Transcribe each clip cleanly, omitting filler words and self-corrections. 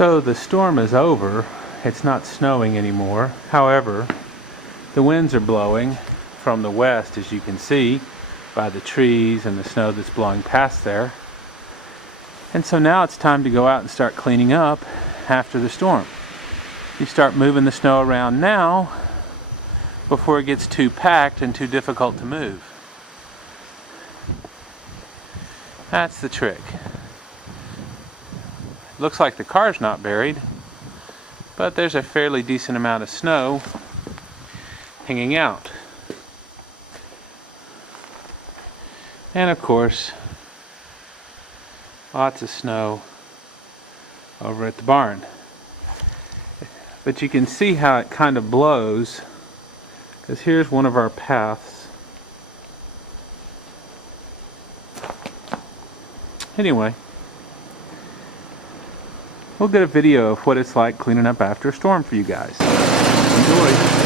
So the storm is over. It's not snowing anymore. However, the winds are blowing from the west, as you can see by the trees and the snow that's blowing past there. And so now it's time to go out and start cleaning up after the storm. You start moving the snow around now before it gets too packed and too difficult to move. That's the trick. Looks like the car's not buried, but there's a fairly decent amount of snow hanging out. And of course, lots of snow over at the barn. But you can see how it kind of blows, because here's one of our paths. Anyway, we'll get a video of what it's like cleaning up after a storm for you guys. Enjoy!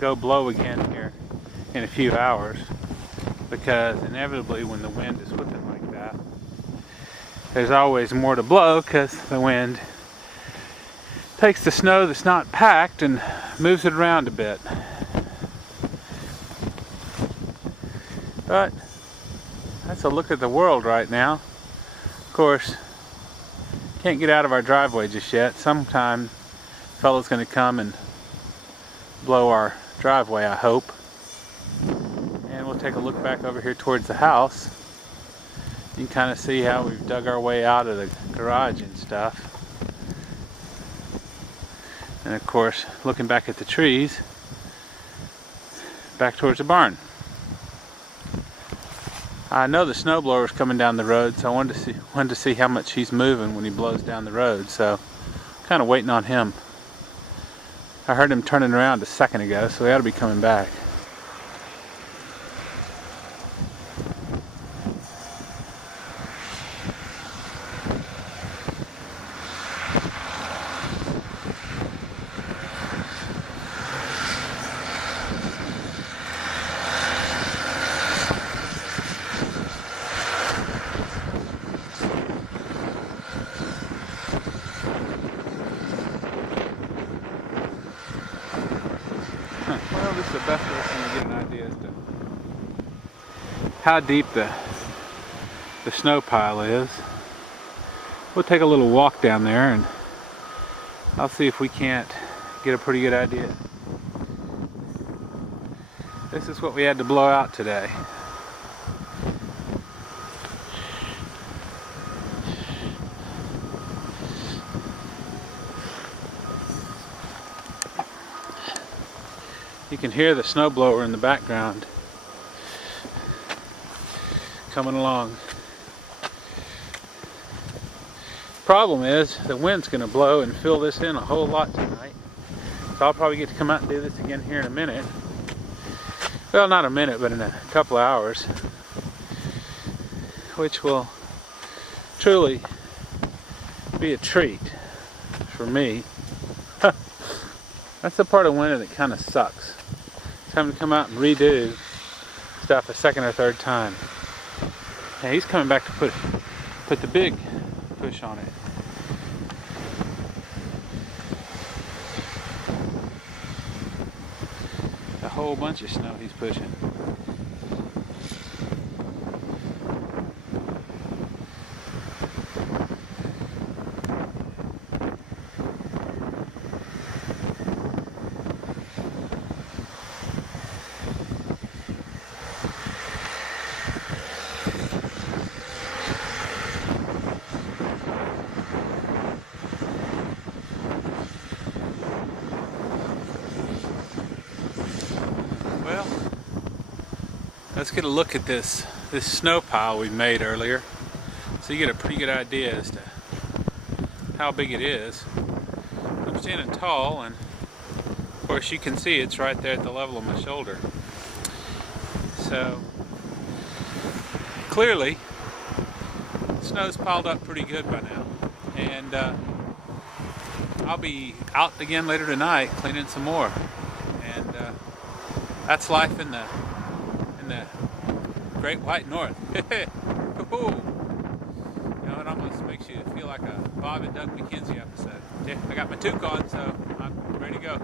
go blow again here in a few hours, because inevitably when the wind is whipping like that, there's always more to blow because the wind takes the snow that's not packed and moves it around a bit. But that's a look at the world right now. Of course, can't get out of our driveway just yet. Sometime fellow's going to come and blow our driveway, I hope. And we'll take a look back over here towards the house. You can kind of see how we've dug our way out of the garage and stuff. And of course, looking back at the trees, back towards the barn. I know the snowblower's coming down the road, so I wanted to see how much he's moving when he blows down the road. So, kind of waiting on him. I heard him turning around a second ago, so he ought to be coming back. Well, this is the best way to get an idea as to how deep the snow pile is. We'll take a little walk down there and I'll see if we can't get a pretty good idea. This is what we had to blow out today. You can hear the snowblower in the background coming along. Problem is, the wind's going to blow and fill this in a whole lot tonight. So I'll probably get to come out and do this again here in a minute. Well, not a minute, but in a couple of hours. Which will truly be a treat for me. That's the part of winter that kind of sucks. It's having to come out and redo stuff a second or third time. Hey, he's coming back to put the big push on it. A whole bunch of snow he's pushing. Well, let's get a look at this snow pile we made earlier, so you get a pretty good idea as to how big it is. I'm standing tall, and of course you can see it's right there at the level of my shoulder. So clearly, snow's piled up pretty good by now, and I'll be out again later tonight cleaning some more. And that's life in the Great White North. You know, it almost makes you feel like a Bob and Doug McKenzie episode. Yeah, I got my toque on, so I'm ready to go.